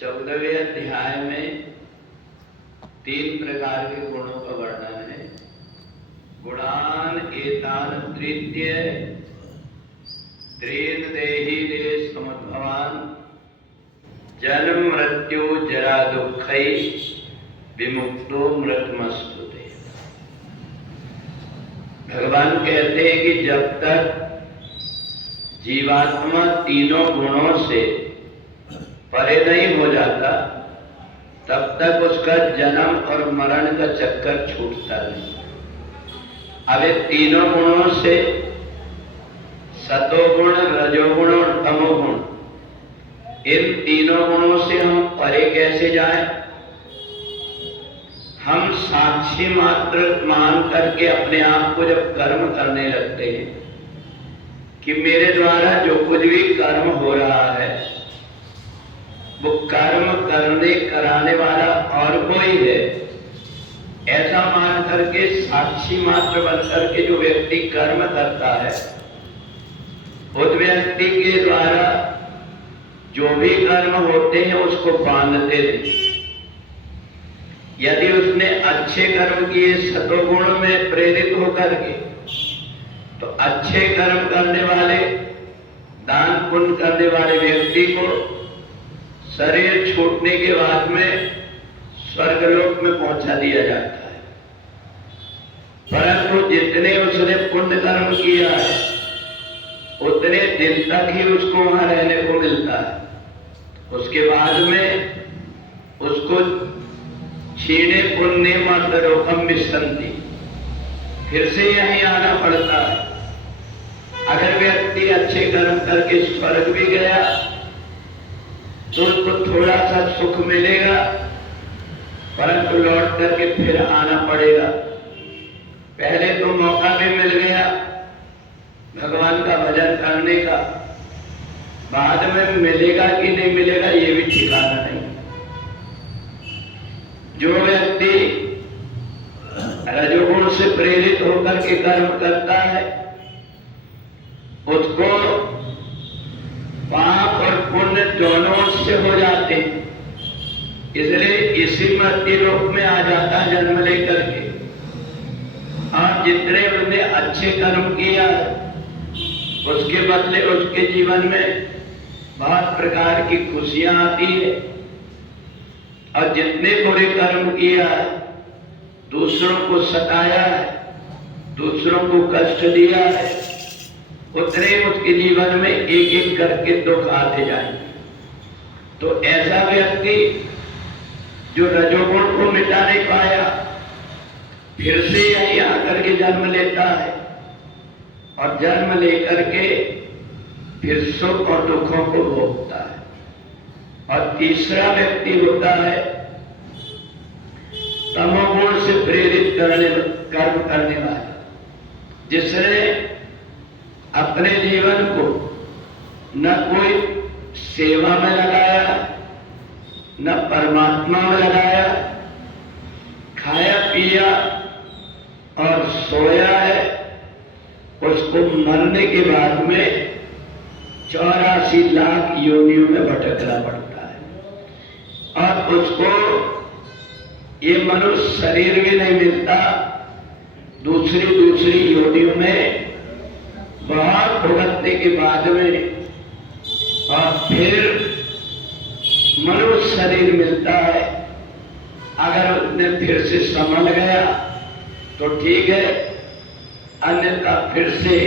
14वें अध्याय में 3 प्रकार के गुणों का वर्णन है। गुणान एतान तृतीय त्रीन देहि देश समुद्भवान जन्म मृत्यु जरा दुखै विमुक्तो मृतमस्तुते। भगवान कहते हैं कि जब तक जीवात्मा तीनों गुणों से परे नहीं हो जाता तब तक उसका जन्म और मरण का चक्कर छूटता नहीं। अब ये तीनों गुणों से सतोगुण, रजोगुण और तमोगुण, इन तीनों गुणों से हम परे कैसे जाएं? हम साक्षी मात्र मान करके अपने आप को जब कर्म करने लगते हैं कि मेरे द्वारा जो कुछ भी कर्म हो रहा है वो कर्म करने कराने वाला और कोई है, ऐसा मान करके साक्षी मात्र बन करके जो व्यक्ति कर्म करता है उस व्यक्ति के द्वारा जो भी कर्म होते हैं उसको बांधते नहीं। यदि उसने अच्छे कर्म किए सतोगुण में प्रेरित होकर के, तो अच्छे कर्म करने वाले, दान पुण्य करने वाले व्यक्ति को शरीर छूटने के बाद में स्वर्गलोक में पहुंचा दिया जाता है। परंतु जितने उसने पुण्य कर्म किया है उतने दिन तक ही उसको वहां रहने को मिलता है। उसके बाद में उसको क्षीणे पुण्य मातरोकम विसंति, फिर से यहीं आना पड़ता है। अगर व्यक्ति अच्छे कर्म करके स्वर्ग भी गया तो उसको थोड़ा सा सुख मिलेगा, परंतु लौट करके फिर आना पड़ेगा। पहले तो मौका भी मिल गया भगवान का भजन करने का, बाद में मिलेगा कि नहीं मिलेगा ये भी ठिकाना नहीं। जो व्यक्ति रजोगुण से प्रेरित होकर के कर्म करता है उसको पाप और पुण्य दोनों से हो जाते हैं, इसलिए इसी मृत्यु लोक में आ जाता है जन्म लेकर के। और जितने उसने अच्छे कर्म किया उसके बदले उसके जीवन में बहुत प्रकार की खुशियां आती है। और जितने बुरे कर्म किया है, दूसरों को सताया है, दूसरों को कष्ट दिया है, उतने उसके जीवन में एक एक करके दुख आते जाएंगे। तो ऐसा व्यक्ति जो रजोगुण को मिटा नहीं पाया फिर से यहीं आकर के जन्म लेता है और जन्म लेकर के फिर सुख और दुखों को भोगता है। और तीसरा व्यक्ति होता है तमोगुण से प्रेरित कर्म करने वाला, जिसने अपने जीवन को न कोई सेवा में लगाया न परमात्मा में लगाया, खाया पिया और सोया है, उसको मरने के बाद में 84 लाख योनियों में भटकना पड़ता है। और उसको ये मनुष्य शरीर भी नहीं मिलता, दूसरी योनियों में बहुत भुगतने के बाद में और फिर मनुष्य शरीर मिलता है। अगर उसने फिर से संभल गया तो ठीक है, अन्यथा फिर से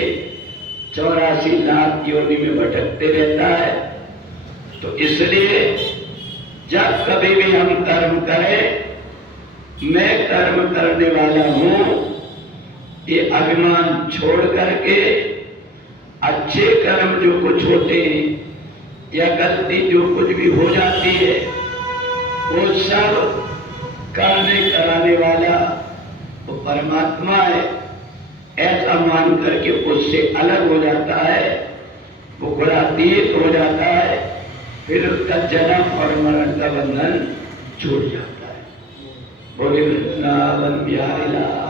84 लाख योनि में भटकते रहता है। तो इसलिए जब कभी भी हम कर्म करें, मैं कर्म करने वाला हूं, ये अभिमान छोड़ करके अच्छे कर्म जो कुछ होते हैं या गलती जो कुछ भी हो जाती है वो सब करने कराने वाला वो परमात्मा है, ऐसा मान करके उससे अलग हो जाता है, वो गुणातीत हो जाता है। फिर उसका जन्म और मरण का बंधन छूट जाता है। बोले वृंदावन बिहारी लाल।